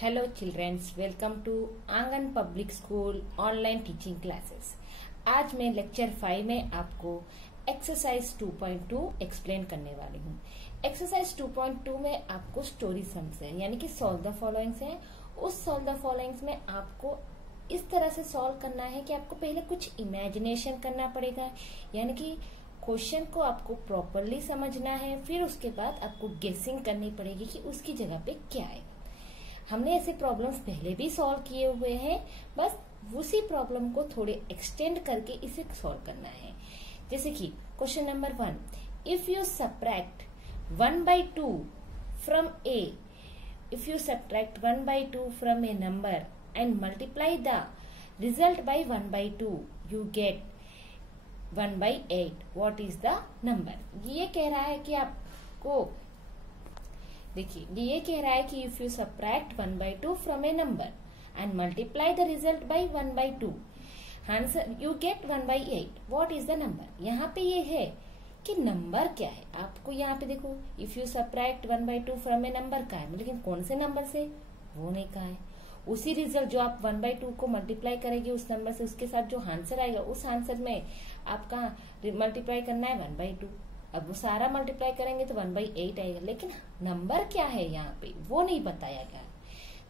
Hello childrens, welcome to आंगन public school online teaching classes. आज मैं लेक्चर 5 में आपको एक्सरसाइज 2.2 एक्सप्लेन करने वाली हूँ। एक्सरसाइज 2.2 में आपको स्टोरी सम्स है, यानी कि सॉल्व द फॉलोइंग्स है। उस सॉल्व द फॉलोइंग्स में आपको इस तरह से सॉल्व करना है कि आपको पहले कुछ इमेजिनेशन करना पड़ेगा, यानी कि क्वेश्चन को आपको प्रॉपरली समझना है, फिर उसके बाद आपको गेसिंग करनी पड़ेगी कि उसकी जगह पे क्या है। हमने ऐसे प्रॉब्लम्स पहले भी सॉल्व किए हुए हैं, बस उसी प्रॉब्लम को थोड़े एक्सटेंड करके इसे सॉल्व करना है। जैसे कि question number 1, if you subtract 1/2 from A, if you subtract 1/2 from A number and multiply the result by 1/2, you get 1/8। What is the number? ये कह रहा है कि आपको देखिए, ये कह रहा है कि if you subtract 1/2 from A number and multiply the result by 1/2, answer you get 1/8। What is the number? यहाँ पे ये है कि नंबर क्या है। आपको यहाँ पे देखो, if you subtract 1/2 from A number का है, लेकिन कौन से नंबर से वो नहीं कहा है। उसी रिजल्ट जो आप 1/2 को मल्टीप्लाई करेंगे उस नंबर से, उसके साथ जो आंसर आएगा उस आंसर में आपका मल्टीप्लाई करना है 1/2। अब वो सारा मल्टीप्लाई करेंगे तो 1/8 आएगा, लेकिन नंबर क्या है यहाँ पे वो नहीं बताया गया।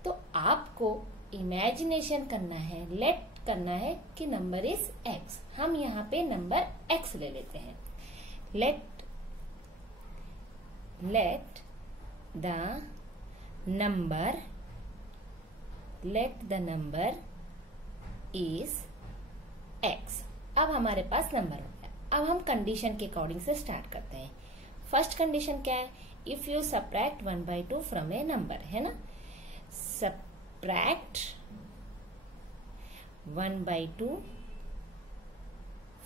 तो आपको इमेजिनेशन करना है, लेट करना है कि नंबर इज एक्स। हम यहाँ पे नंबर एक्स ले लेते हैं। Let the number is x. अब हमारे पास नंबर हो गया। अब हम कंडीशन के अकॉर्डिंग से स्टार्ट करते हैं। फर्स्ट कंडीशन क्या है? If you subtract 1/2 from A number, है ना। सब्ट्रैक्ट 1/2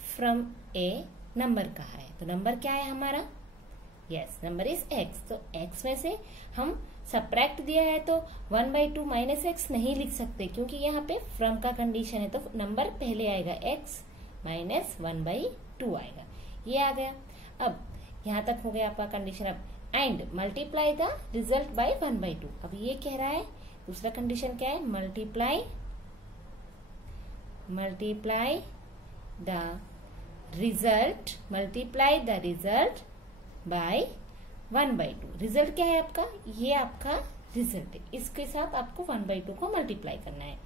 फ्रॉम ए नंबर कहा है, तो नंबर क्या है हमारा? Yes, number is x. तो एक्स में से हम सब्ट्रैक्ट दिया है तो 1/2 माइनस एक्स नहीं लिख सकते, क्योंकि यहाँ पे फ्रॉम का कंडीशन है, तो नंबर पहले आएगा एक्स माइनस 1/2 आएगा। ये आ गया। अब यहाँ तक हो गया आपका कंडीशन। अब and multiply the result by 1/2। अब ये कह रहा है दूसरा कंडीशन क्या है? Multiply the result by 1/2। Result क्या है आपका? ये आपका रिजल्ट है, इसके साथ आपको 1/2 को मल्टीप्लाई करना है।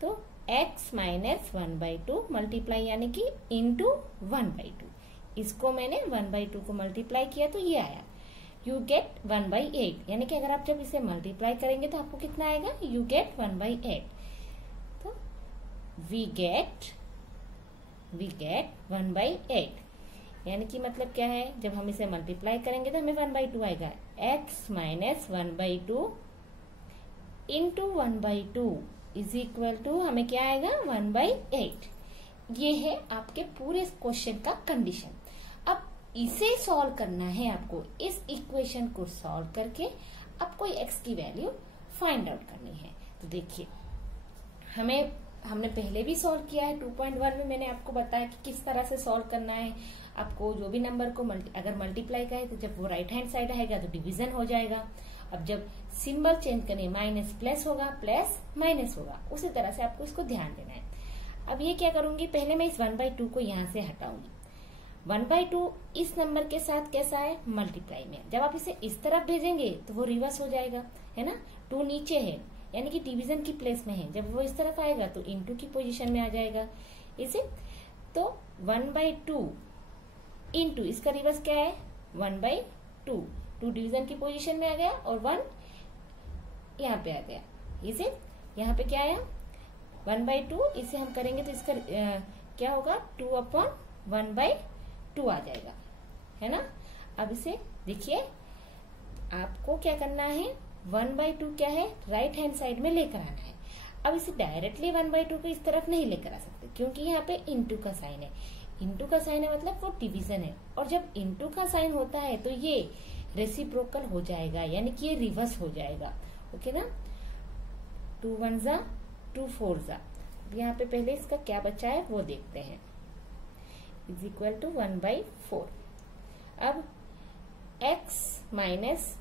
तो x माइनस 1/2 मल्टीप्लाई यानी कि इंटू 1/2। इसको मैंने 1/2 को मल्टीप्लाई किया तो ये आया। यू गेट 1/8, यानी कि अगर आप जब इसे मल्टीप्लाई करेंगे तो आपको कितना आएगा? You get 1/8। तो वी गेट 1/8, यानी कि मतलब क्या है? जब हम इसे मल्टीप्लाई करेंगे तो हमें 1/2 आएगा। x minus 1/2 into 1/2 is equal to हमें क्या आएगा? 1/8। ये है आपके पूरे क्वेश्चन का कंडीशन। अब इसे सॉल्व करना है आपको। इस इक्वेशन को सॉल्व करके आपको x की वैल्यू फाइंड आउट करनी है। तो देखिए, हमने पहले भी सॉल्व किया है। 2.1 में मैंने आपको बताया कि किस तरह से सॉल्व करना है। आपको जो भी नंबर को अगर मल्टीप्लाई करें तो जब वो राइट हैंड साइड आएगा तो डिवीजन हो जाएगा। अब जब सिंबल चेंज करें, माइनस प्लस होगा, प्लस माइनस होगा, उसी तरह से आपको इसको ध्यान देना है। अब ये क्या करूंगी? पहले मैं इस 1/2 को यहाँ से हटाऊंगी। 1/2 इस नंबर के साथ कैसा है? मल्टीप्लाई में। जब आप इसे इस तरफ भेजेंगे तो वो रिवर्स हो जाएगा, है ना। 2 नीचे है, यानी कि डिवीजन की प्लेस में है। जब वो इस तरफ आएगा तो इंटू की पोजीशन में आ जाएगा इसे। तो 1/2 इंटू इसका रिवर्स क्या है? 1/2। 2 डिवीजन की पोजीशन में आ गया और 1 यहाँ पे आ गया। इसे यहाँ पे क्या आया? 1/2। इसे हम करेंगे तो इसका क्या होगा? 2/1/2 आ जाएगा, है ना। अब इसे देखिए, आपको क्या करना है? 1/2 क्या है? राइट हैंड साइड में लेकर आना है। अब इसे डायरेक्टली 1/2 को इस तरफ नहीं लेकर आ सकते, क्योंकि यहाँ पे इंटू का साइन है। इंटू का साइन है मतलब वो डिवीजन है, और जब इंटू का साइन होता है तो ये रेसिप्रोकल हो जाएगा, यानी कि ये रिवर्स हो जाएगा। ओके ना। 2 1 जा 2 4 जा। यहाँ पे पहले इसका क्या बचा है वो देखते हैं। Is equal to 1/4। अब x minus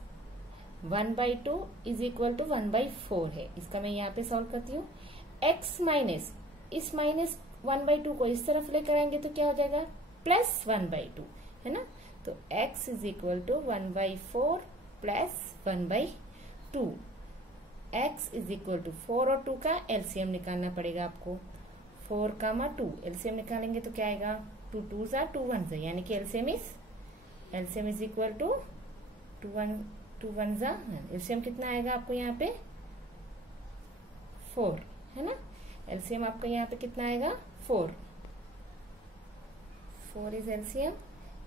1/2 is equal to 1/4 है। इसका मैं यहाँ पे सॉल्व करती हूँ। x माइनस इस माइनस 1/2 को इस तरफ लेकर आएंगे तो क्या हो जाएगा, प्लस 1/2 है ना। तो x is equal to 1/4 plus 1/2। x is equal to 4 और 2 का एलसीएम निकालना पड़ेगा आपको। 4 का 2 एलसीएम निकालेंगे तो क्या आएगा, 2 2 सा 2 1 सा, यानी कि एलसीएम इज इक्वल टू 2 1 सा। एलसीएम कितना आएगा आपको यहाँ पे 4 है ना। एलसीएम आपका यहाँ पे कितना आएगा 4 इज एलसीएम।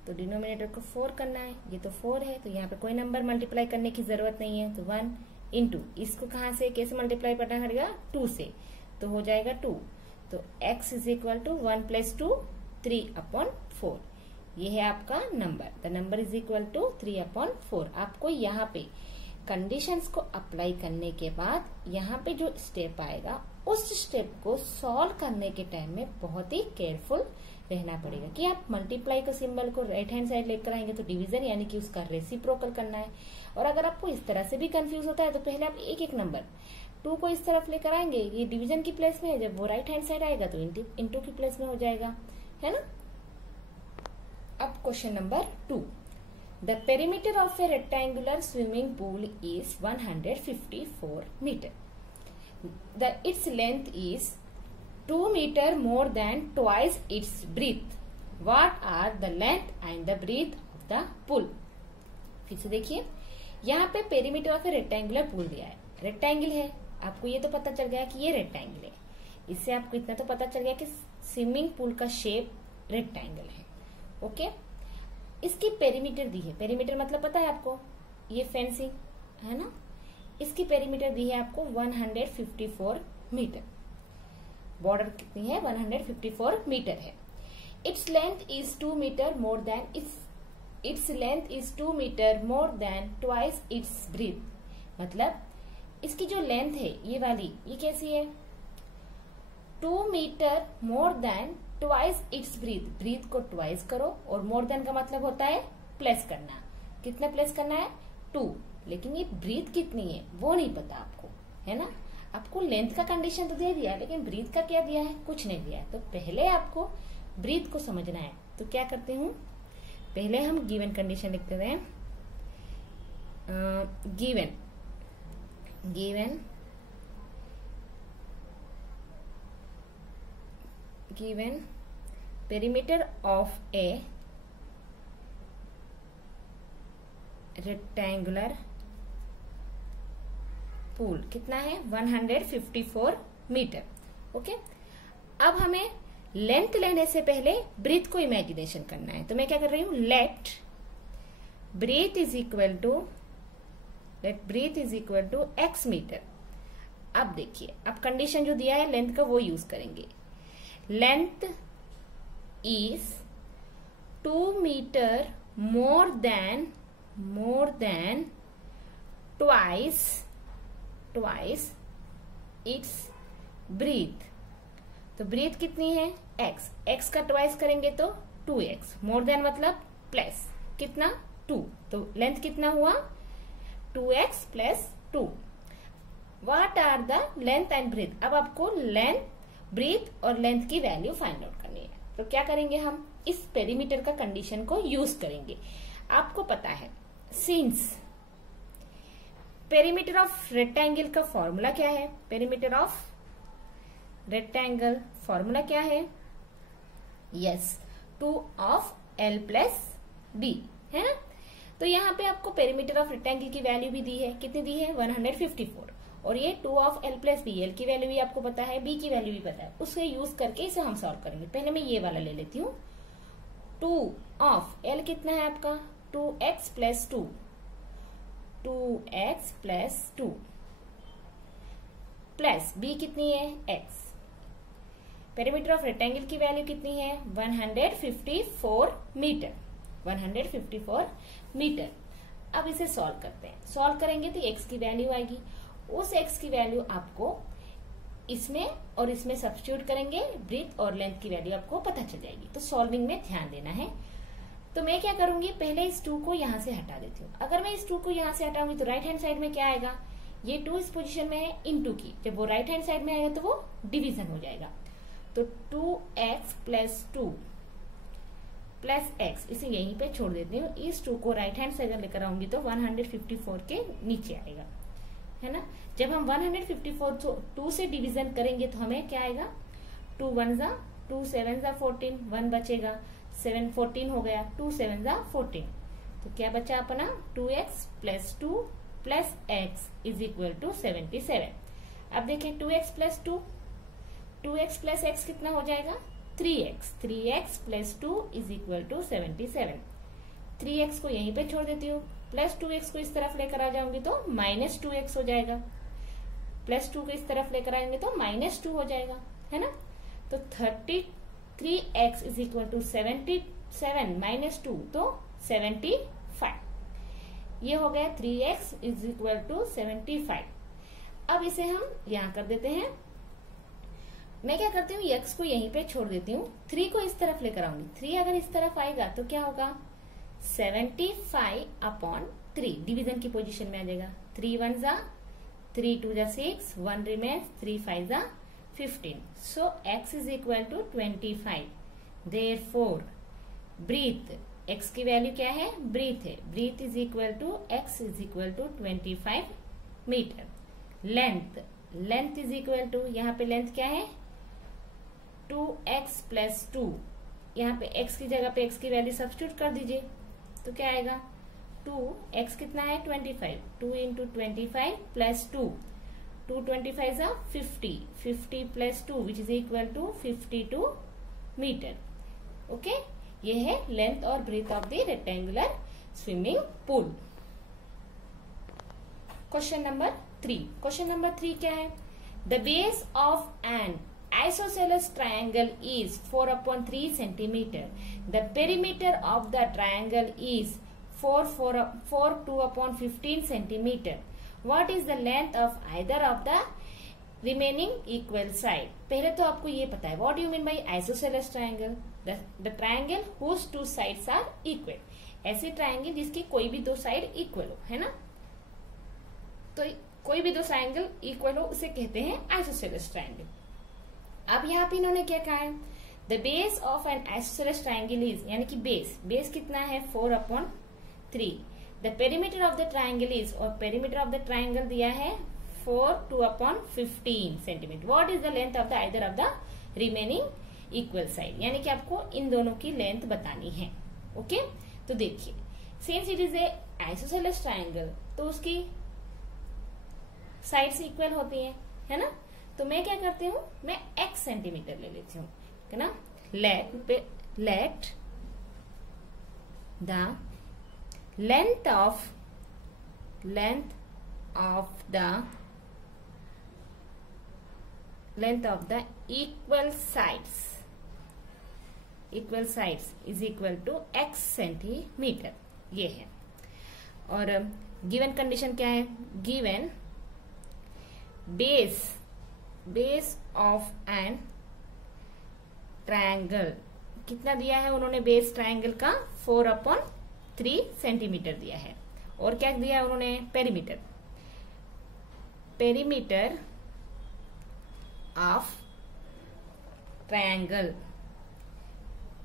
तो डिनोमिनेटर को 4 करना है, ये तो 4 है तो यहाँ पे कोई नंबर मल्टीप्लाई करने की जरूरत नहीं है। तो 1 इंटू इसको कहाँ से कैसे मल्टीप्लाई करना पड़ेगा, 2 से, तो हो जाएगा 2। तो x इज इक्वल टू 1 + 2 3/4। ये है आपका number. The number is equal to 3/4। आपको यहाँ पे कंडीशंस को अप्लाई करने के बाद यहाँ पे जो स्टेप आएगा उस स्टेप को सॉल्व करने के टाइम में बहुत ही केयरफुल रहना पड़ेगा कि आप मल्टीप्लाई का सिंबल को राइट हैंड साइड लेकर आएंगे तो डिवीजन यानी कि उसका रेसिप्रोकल करना है। और अगर आपको इस तरह से भी कंफ्यूज होता है तो पहले आप एक एक नंबर 2 को इस तरफ लेकर आएंगे, ये डिवीजन की प्लेस में है, जब वो राइट हैंड साइड आएगा तो इंटू की प्लेस में हो जाएगा, है ना। अब question number 2, the perimeter of a rectangular swimming pool is 154 metre. Its length is 2 meter more than twice its breadth. What are the length and the breadth of the pool? फिर से देखिए, यहाँ पे perimeter of a rectangular pool दिया है। Rectangle है, आपको ये तो पता चल गया कि ये रेक्टेंगल है। इससे आपको इतना तो पता चल गया कि स्विमिंग पूल का शेप रेक्टेंगल है। ओके, इसकी पेरीमीटर दी है। पेरीमीटर मतलब पता है आपको, ये फेंसिंग है ना, इसकी पेरीमीटर दी है आपको 154 मीटर। बॉर्डर कितनी है, 154 मीटर है। Its length is 2 metre more than its length is 2 metre more than twice its breadth. मतलब इसकी जो लेंथ है ये वाली, ये कैसी है, 2 metre more than twice its breadth. Breadth को ट्वाइस करो और मोर देन का मतलब होता है प्लस करना। कितना प्लस करना है, 2। लेकिन ये ब्रीथ कितनी है वो नहीं पता आपको, है ना। आपको लेंथ का कंडीशन तो दे दिया है, लेकिन ब्रीथ का क्या दिया है, कुछ नहीं दिया है। तो पहले आपको ब्रीथ को समझना है। तो क्या करते हूँ, पहले हम गिवन कंडीशन लिखते हैं। Given perimeter of a rectangular pool कितना है, 154 मीटर। ओके, अब हमें लेंथ लेने से पहले ब्रीथ को इमेजिनेशन करना है। तो मैं क्या कर रही हूं, let breadth is equal to x metre. अब देखिए, अब कंडीशन जो दिया है लेंथ का वो यूज करेंगे। Length is 2 metre more than twice its breadth. तो ब्रीथ कितनी है, x का ट्वाइस करेंगे तो 2x, मोर देन मतलब प्लस कितना 2, तो लेंथ कितना हुआ 2x + 2। What are the length and breadth. अब आपको लेंथ, ब्रीथ और लेंथ की वैल्यू फाइंड आउट करनी है। तो क्या करेंगे, हम इस पेरीमीटर का कंडीशन को यूज करेंगे। आपको पता है सिंस पेरीमीटर ऑफ रेक्टेंगल का फॉर्मूला क्या है, पेरीमीटर ऑफ रेक्टेंगल फॉर्मूला क्या है, यस 2 of L + B है ना। तो यहाँ पे आपको पेरीमीटर ऑफ रेक्टेंगल की वैल्यू भी दी है, कितनी दी है 154, और ये 2 of L + B, L की वैल्यू भी आपको पता है, B की वैल्यू भी पता है, उसे यूज करके इसे हम सॉल्व करेंगे। पहले मैं ये वाला ले लेती हूँ। 2 of L कितना है आपका 2x + 2, 2x + 2 प्लस B कितनी है x। पेरीमीटर ऑफ रेक्टेंगल की वैल्यू कितनी है 154 मीटर, 154 मीटर। अब इसे सॉल्व करते हैं। सॉल्व करेंगे तो x की वैल्यू आएगी। उस x की वैल्यू आपको इसमें और इसमें सब्स्टिट्यूट करेंगे, ब्रीथ और लेंथ की वैल्यू आपको पता चल जाएगी। तो सॉल्विंग में ध्यान देना है। तो मैं क्या करूंगी, पहले इस 2 को यहाँ से हटा देती हूँ। अगर मैं इस 2 को यहाँ से हटाऊंगी तो राइट हैंड साइड में क्या आएगा, ये 2 इस पोजीशन में है इनटू की, जब वो राइट हैंड साइड में आएगा तो वो डिवीजन हो जाएगा। तो 2x प्लस 2 प्लस x, इसे यहीं पे छोड़ देती हूँ। इस 2 को राइट हैंड साइड लेकर आऊंगी तो 154 के नीचे आएगा, है ना। जब हम 154 2 से डिवीजन करेंगे तो हमें क्या आएगा, 2 1 जा 2 7 जा 14, 1 बचेगा, 7 14 हो गया, 2 7 जा 14। तो क्या बचा अपना, 2x plus 2 plus x is equal to 77। अब देखें 2x plus 2, 2x plus x कितना हो जाएगा, 3x, 3x plus 2 is equal to 77। 3x को यहीं पे छोड़ देती हूँ, प्लस 2x को इस तरफ लेकर आ जाऊंगी तो माइनस 2x हो जाएगा, प्लस 2 को इस तरफ लेकर आएंगे तो माइनस 2 हो जाएगा, है ना। तो 33x is equal to 77 minus 2 तो 75। ये हो गया 3x इज इक्वल टू 75। अब इसे हम यहां कर देते हैं। मैं क्या करती हूँ, x को यहीं पे छोड़ देती हूँ, 3 को इस तरफ लेकर आऊंगी। 3 अगर इस तरफ आएगा तो क्या होगा, 75/3 डिवीजन की पोजीशन में आ जाएगा। 3 1 जा 3 2 जा 6, 1 रिमेन्स, 3 5 जा 15। So x is equal to 25। Therefore breadth, x की वैल्यू क्या है, ब्रीथ है, breadth is equal to x is equal to 25 metre. Length, length is equal to, यहाँ पे लेंथ क्या है 2x प्लस 2, यहाँ पे x की जगह पे x की वैल्यू सब्स्टिट्यूट कर दीजिए तो क्या आएगा, 2x कितना है 25, 2 इंटू 25 प्लस 2, 2 25 जा 50, 50 plus 2 which is equal to 52 metre. Okay, ये है लेंथ और breadth of the rectangular swimming pool. Question number 3, question number 3 क्या है, the base of an isosceles triangle is 4/3 centimeter. The perimeter of the triangle is 2/15 centimeter. What is the length of either of the remaining equal side? पहले तो आपको ये पता है, what do you mean by isosceles triangle? The triangle whose two sides are equal. ऐसे triangle जिसकी कोई भी 2 साइड इक्वल हो, है ना। तो कोई भी 2 ट्रायंगल इक्वल हो उसे कहते हैं isosceles triangle। अब यहाँ पे इन्होंने क्या कहा है, the base of N isosceles triangle is, यानी कि बेस, बेस कितना है 4/3। The perimeter of the triangle is, और पेरीमीटर ऑफ द ट्राइंगल दिया है 2/15 centimetre. What is the length of the either of the remaining equal side, यानी कि आपको इन दोनों की लेंथ बतानी है। ओके, तो देखिए since it is a isosceles triangle तो उसकी साइड्स इक्वल होती है ना। तो मैं क्या करती हूँ, मैं x सेंटीमीटर ले लेती हूँ, है ना। Let the length of the equal sides is equal to x centimetre, ये है। और गिवन कंडीशन क्या है, given base of an triangle, कितना दिया है उन्होंने, बेस ट्रायंगल का 4/3 सेंटीमीटर दिया है। और क्या दिया है उन्होंने, perimeter of triangle,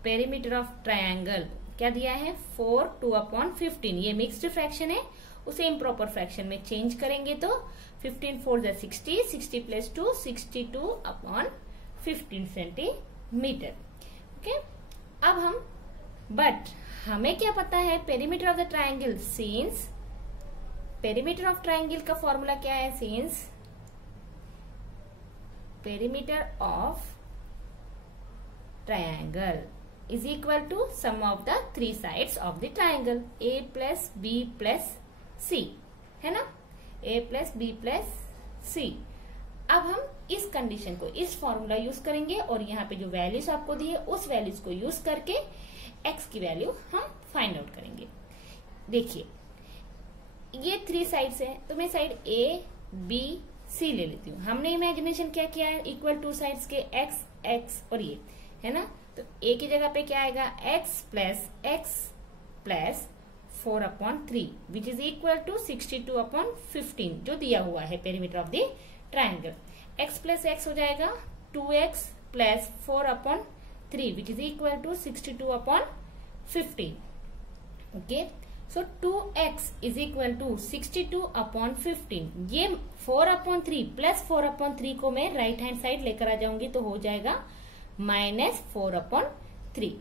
perimeter of triangle क्या दिया है 2/15। ये मिक्स्ड फ्रैक्शन है, उसे इम्प्रॉपर फ्रैक्शन में चेंज करेंगे तो 15 4 60, 60 प्लस 2 62/15 सेंटीमीटर। ओके, अब हम बट हमें क्या पता है perimeter of the triangle, since perimeter of triangle का फॉर्मूला क्या है, since perimeter of triangle is equal to sum of the 3 sides of the triangle, a plus B plus C, है ना, a plus B plus C. अब हम इस condition को, इस फॉर्मूला यूज करेंगे और यहाँ पे जो वैल्यूज आपको दी है उस वैल्यूज को यूज करके x की वैल्यू हम फाइंड आउट करेंगे। देखिए ये 3 साइड्स हैं, तो मैं साइड A B C ले लेती हूँ। हमने इमेजिनेशन क्या किया है, इक्वल 2 साइड्स के x और ये, है ना। तो A की जगह पे क्या आएगा, x plus x plus 4/3 which is equal to 62/15 जो दिया हुआ है perimeter of the triangle. x plus x हो जाएगा 2x plus 4/3 which is equal to 62/15। Okay, so 2x is equal to 62/15। ये 4/3 प्लस 4/3 को मैं राइट हैंड साइड लेकर आ जाऊंगी तो हो जाएगा -4/3।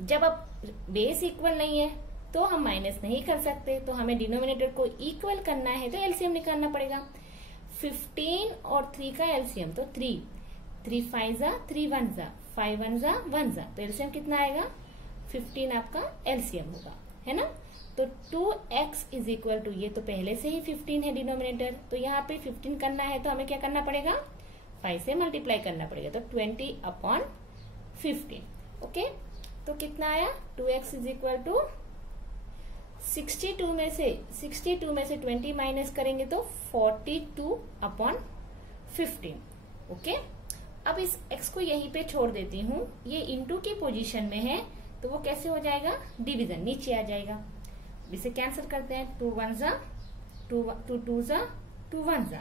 जब अब बेस इक्वल नहीं है तो हम माइनस नहीं कर सकते, तो हमें डिनोमिनेटर को इक्वल करना है तो एलसीएम निकालना पड़ेगा। 15 और 3 का एलसीएम तो 3 5 जा 3 1 जा 5 1 जा 1 जा, तो एलसीएम कितना आएगा 15 आपका एलसीएम होगा, है ना। तो 2x इज इक्वल टू, ये तो पहले से ही 15 है डिनोमिनेटर, तो यहाँ पे 15 करना है तो हमें क्या करना पड़ेगा 5 से मल्टीप्लाई करना पड़ेगा, तो 20/15। ओके, तो कितना आया 2x इज इक्वल टू 62 में से 20 माइनस करेंगे तो 42/15। ओके, अब इस x को यहीं पे छोड़ देती हूँ, ये इंटू की पोजीशन में है तो वो कैसे हो जाएगा डिवीजन, नीचे आ जाएगा। इसे कैंसिल करते हैं, 2 1 जा 2 2 जा 2 1 जा,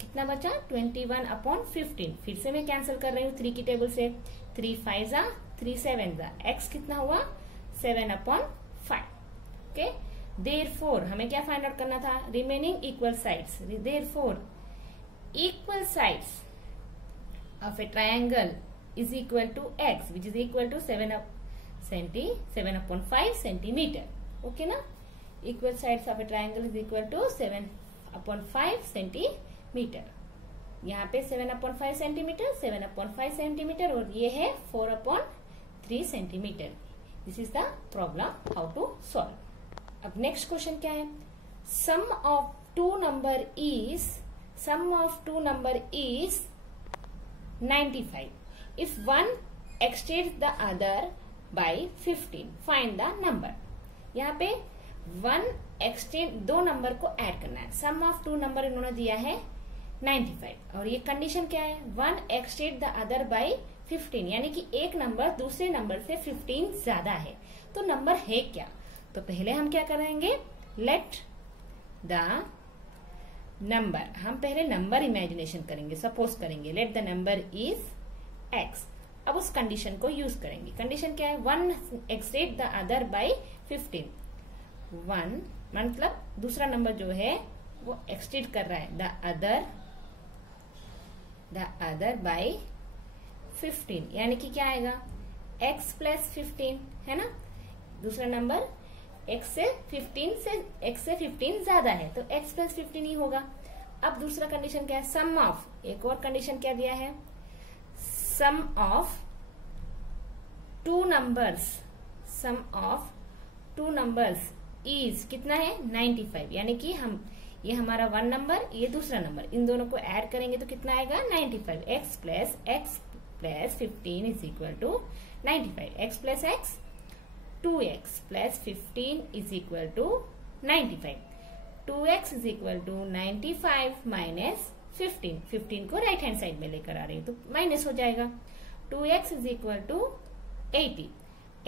कितना बचा 21/15। फिर से मैं कैंसिल कर रही हूँ 3 की टेबल से, 3 5 जा 3 7 जा, x कितना हुआ 7/5। ओके, देयरफॉर हमें क्या फाइंड आउट करना था, remaining equal sides. Therefore equal sides of a triangle is equal to x which is equal to 7/5 centimetre. Okay ना, equal sides of a triangle is equal to 7/5 centimetre. यहाँ पे 7/5 centimetre 7/5 centimetre और ये है 4/3 centimetre. This is the problem how to solve. अब next question क्या है, sum of two number is 95 if one exceeds the other by 15 find the number। यहाँ पे 1 एक्सटेंड, दो नंबर को ऐड करना है। सम ऑफ टू नंबर इन्होंने दिया है 95 और ये कंडीशन क्या है 1 एक्सटेंड द अदर बाय 15, यानी कि एक नंबर दूसरे नंबर से 15 ज्यादा है। तो नंबर है क्या, तो पहले हम क्या करेंगे, लेट द नंबर, हम पहले नंबर इमेजिनेशन करेंगे, सपोज करेंगे late the number is x। अब उस कंडीशन को यूज करेंगे। कंडीशन क्या है 1 एक्सेड द अदर बाय 15। 1 मतलब दूसरा नंबर जो है वो एक्सटेड कर रहा है द अदर बाय 15, यानी कि क्या आएगा x प्लस 15, है ना। दूसरा नंबर x से 15 ज्यादा है तो x प्लस 15 ही होगा। अब दूसरा कंडीशन क्या है, सम ऑफ, एक और कंडीशन क्या दिया है, sum of two numbers is कितना है 95, यानी कि हम ये हमारा 1 नंबर ये दूसरा नंबर, इन दोनों को ऐड करेंगे तो कितना आएगा 95। x plus 15 is equal to 95, x plus x 2x plus 15 is equal to 95। 2x is equal to 95 minus 15 को राइट हैंड साइड में लेकर आ रही हूँ तो माइनस हो जाएगा। 2x is equal to 80,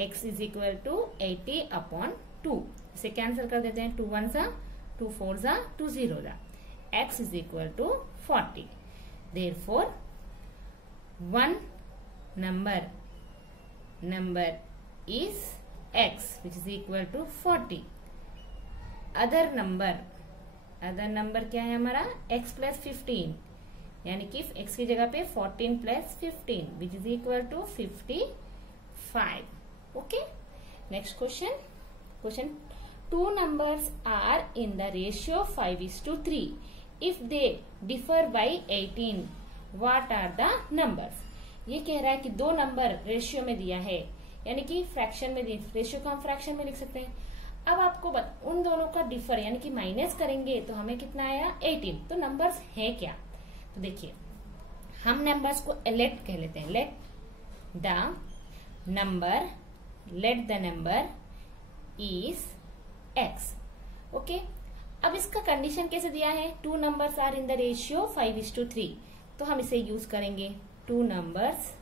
x is equal to 80/2, इसे कैंसिल कर देते हैं, 2 1 जा 2 4 जा 2 0 जा, x is equal to 40। Therefore one number is x which is equal to 40। Other number क्या है हमारा x प्लस 15, यानी कि x की जगह पे 14 plus 15 which is equal to 55। Okay, next question 2 numbers are in the ratio 5:3 if they differ by 18 what are the numbers। ये कह रहा है कि 2 नंबर रेशियो में दिया है, यानी कि फ्रैक्शन में दिया, रेशियो को हम फ्रैक्शन में लिख सकते हैं। अब आपको उन दोनों का डिफर यानी कि माइनस करेंगे तो हमें कितना आया 18। तो नंबर्स है क्या, तो देखिए हम नंबर्स को लेट कह लेते हैं, let the number is x। Okay, अब इसका कंडीशन कैसे दिया है, 2 numbers are in the ratio 5:3, तो हम इसे यूज करेंगे 2 numbers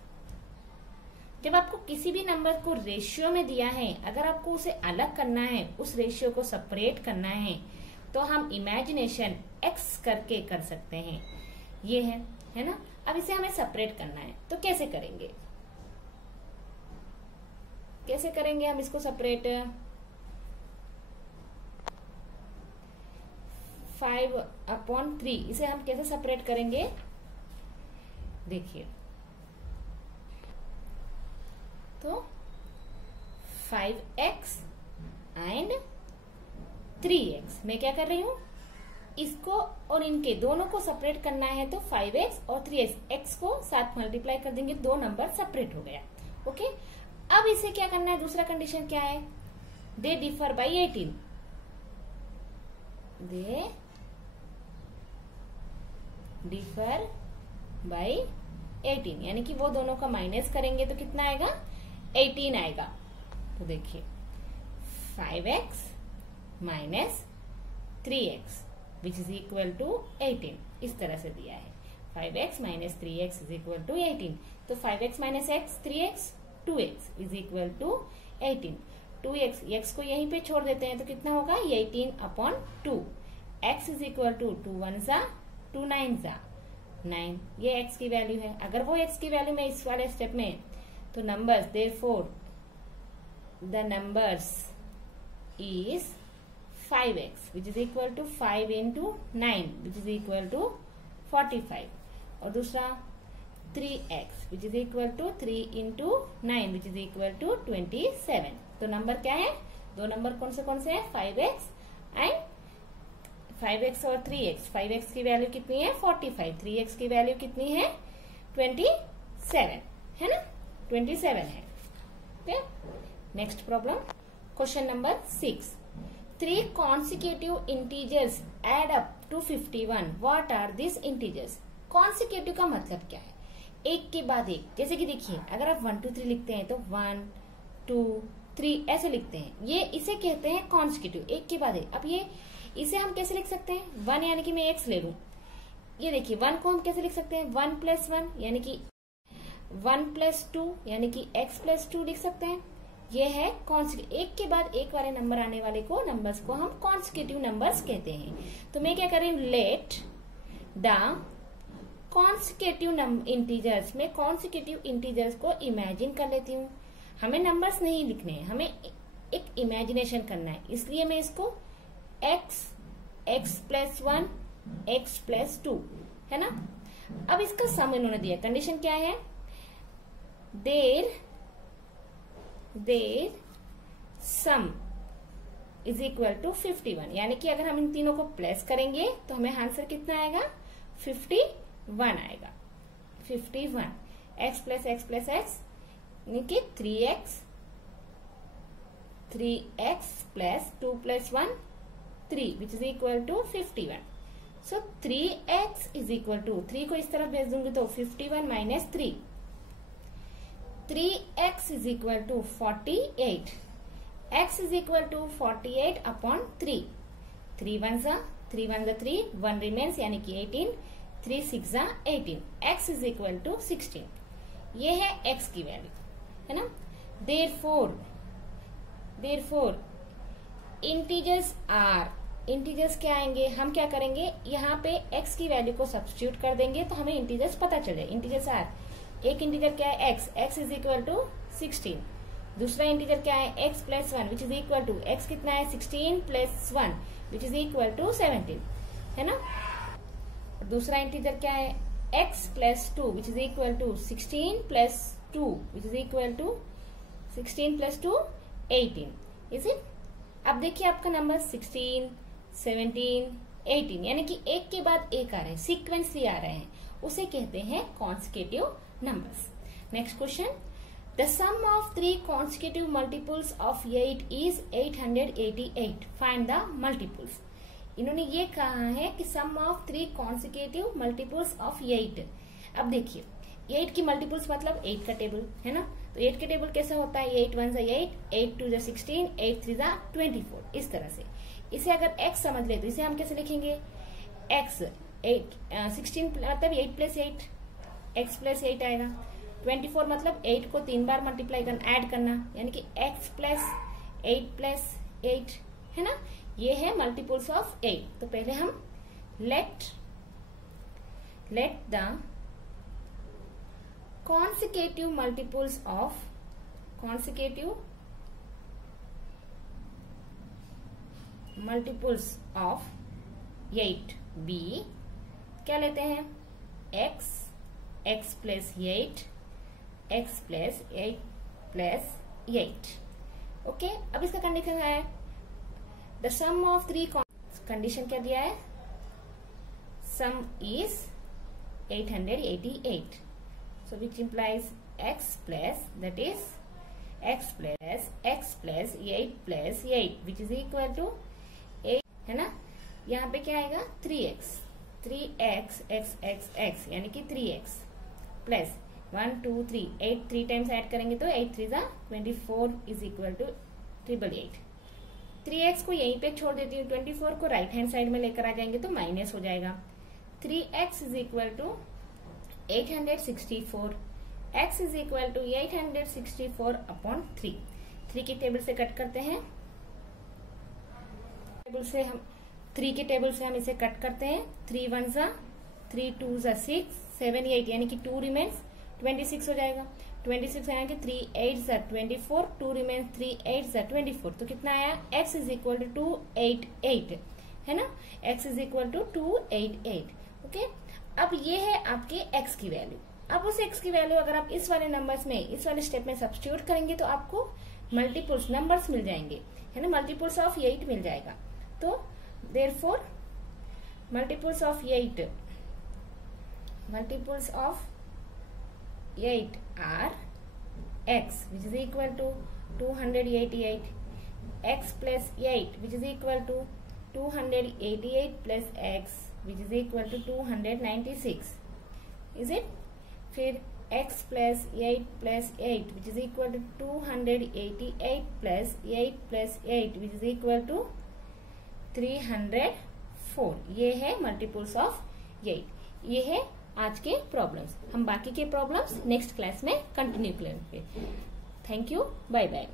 जब आपको किसी भी नंबर को रेशियो में दिया है, अगर आपको उसे अलग करना है, उस रेशियो को सेपरेट करना है, तो हम इमेजिनेशन एक्स करके कर सकते हैं। ये है ना। अब इसे हमें सेपरेट करना है, तो कैसे करेंगे? कैसे करेंगे हम इसको सेपरेट? 5/3 इसे हम कैसे सेपरेट करेंगे? देखिए, तो 5x एंड 3x, मैं क्या कर रही हूं, इसको और इनके दोनों को सेपरेट करना है, तो 5x और 3x, x को साथ मल्टीप्लाई कर देंगे, दो नंबर सेपरेट हो गया। ओके, अब इसे क्या करना है? दूसरा कंडीशन क्या है? They differ by 18, they differ by 18, यानी कि वो दोनों का माइनस करेंगे तो कितना आएगा? 18 आएगा। तो देखिए 5x minus 3x which is equal to 18, इस तरह से दिया है। 5x minus 3x is equal to 18, तो 5x minus x 3x 2x is equal to 18। 2x, x को यहीं पे छोड़ देते हैं तो कितना होगा? 18/2। x इज इक्वल टू 2 1 जा 2 9 जा 9, ये x की वैल्यू है। अगर वो x की वैल्यू में इस वाले स्टेप में, तो numbers therefore the numbers is 5x which is equal to 5 into 9 which is equal to 45, और दूसरा 3x which is equal to 3 into 9 which is equal to 27। तो नंबर क्या है? दो नंबर कौन से हैं? 5x एंड 5x और 3x। 5x की वैल्यू कितनी है? 45। 3x की वैल्यू कितनी है? 27 है ना, 27 है। Okay, next problem, question number 6। 3 consecutive integers add up to 51. What are these integers? Consecutive का मतलब क्या है? एक के बाद एक। जैसे कि देखिए, अगर आप 1 2 3 लिखते हैं तो 1 2 3 ऐसे लिखते हैं, ये इसे कहते हैं consecutive, एक के बाद एक। अब ये इसे हम कैसे लिख सकते हैं? 1 यानी कि मैं x ले लूं, ये देखिए 1 को हम कैसे लिख सकते हैं? 1 + 1 यानी कि 1 + 2 यानी कि x + 2 लिख सकते हैं। ये है कॉन्सिक्यूटिव, एक के बाद एक वाले नंबर आने वाले को नंबर्स को हम कॉन्सिक्यूटिव नंबर्स कहते हैं। तो मैं क्या कर रही हूँ? लेट द कॉन्सिक्यूटिव इंटीजर्स, में कॉन्सिक्यूटिव इंटीजर्स को इमेजिन कर लेती हूँ। हमें नंबर्स नहीं लिखने हैं, हमें एक इमेजिनेशन करना है, इसलिए मैं इसको x + 1 x + 2 है ना। अब इसका सम इन्होंने दिया, कंडीशन क्या है? देर सम इज इक्वल टू 51, यानी कि अगर हम इन तीनों को प्लस करेंगे तो हमें आंसर कितना आएगा? 51 आएगा। 51 x + x + x यानी कि 3x + 2 + 1 3 which is equal to 51। So 3x is equal to, 3 को इस तरफ भेज दूंगी तो 51 minus 3, 3x is equal to 48, x is equal to 48/3, 3 1 जा 3, 1 रिमेन्स यानी कि 18, 3 6 जा 18, x इज इक्वल टू 16। ये है x की वैल्यू, है ना। देयरफॉर इंटीजर्स आर, इंटीजर्स क्या आएंगे? हम क्या करेंगे? यहाँ पे x की वैल्यू को सब्स्टिट्यूट कर देंगे तो हमें इंटीजर्स पता चले। इंटीजर्स आर, एक इंटीजर क्या है? x इज इक्वल टू 16, दूसरा इंटीजर क्या है? x + 1 which is equal to, x कितना है? 16 + 1 विच इज इक्वल टू 17, है ना। दूसरा इंटीजर क्या है? x + 2 which is equal to 16 + 2 which is equal to 16 + 2 18, is it. अब देखिए आपका नंबर 16 17 18 यानी कि एक के बाद एक आ रहे हैं, सीक्वेंसली आ रहे हैं, उसे कहते हैं consecutive numbers. Next question, the sum of 3 consecutive multiples of 8 is 888. Find the multiples. इन्होंने ये कहा है कि sum of 3 consecutive multiples of 8। अब देखिए 8 की मल्टीपल्स मतलब 8 का टेबल, है ना। तो 8 का टेबल कैसा होता है? 8 1 जा 8, 8 2 जा 16, 8 3 जा 24, इस तरह से। इसे अगर x समझ ले तो इसे हम कैसे लिखेंगे? x 8 16 मतलब 8 + 8 x + 8 आएगा। 24 मतलब 8 को 3 बार मल्टीप्लाई करना, ऐड करना, यानी कि x प्लस 8 प्लस 8 है ना, ये है मल्टीपल्स ऑफ 8। तो पहले हम let the consecutive multiples of 8 be, क्या लेते हैं, x plus 8, x plus 8 plus 8। Okay, अब इसका कंडीशन है द सम ऑफ 3, कंडीशन क्या दिया है, सम is 888, so which implies x plus, that is x plus 8 plus 8 which is equal to 8 है ना। यहाँ पे क्या आएगा 3x x यानी कि 3x प्लस 1 2 3 8 3 टाइम्स ऐड करेंगे तो 8 3 24 इज इक्वल टू 888। 3x को यहीं पे छोड़ देती हूँ, 24 को राइट हैंड साइड में लेकर आ जाएंगे तो माइनस हो जाएगा। 3x is equal to 864, x is equal to 864 upon 3 की टेबल से कट करते हैं, टेबल से हम 3 के टेबल से हम इसे कट करते हैं। 3 1 जा 3 2 जा 6 7 8 यानी कि 2 रिमेन्स 26 हो जाएगा। 26 यानी कि 3 8 जा 24, 2 रिमेन्स 3 8 जा 24, तो कितना आया, x इज इक्वल टू 288 है ना, x is equal to 288। Okay, अब ये है आपके x की वैल्यू। अब उस x की वैल्यू अगर आप इस वाले नंबर्स में, इस वाले स्टेप में सब्स्टिट्यूट करेंगे तो आपको मल्टीपल्स नंबर्स मिल जाएंगे, है ना, मल्टीपल्स ऑफ 8 मिल जाएगा। तो therefore multiples of 8 are x which is equal to 288, x plus 8 which is equal to 288 plus x which is equal to 296, is it? फिर x plus 8 plus 8 which is equal to 288 plus 8 plus 8 which is equal to 304। ये है multiples of 8। ये है आज के problems. हम बाकी के प्रॉब्लम्स नेक्स्ट क्लास में कंटिन्यू करेंगे। Thank you, bye bye.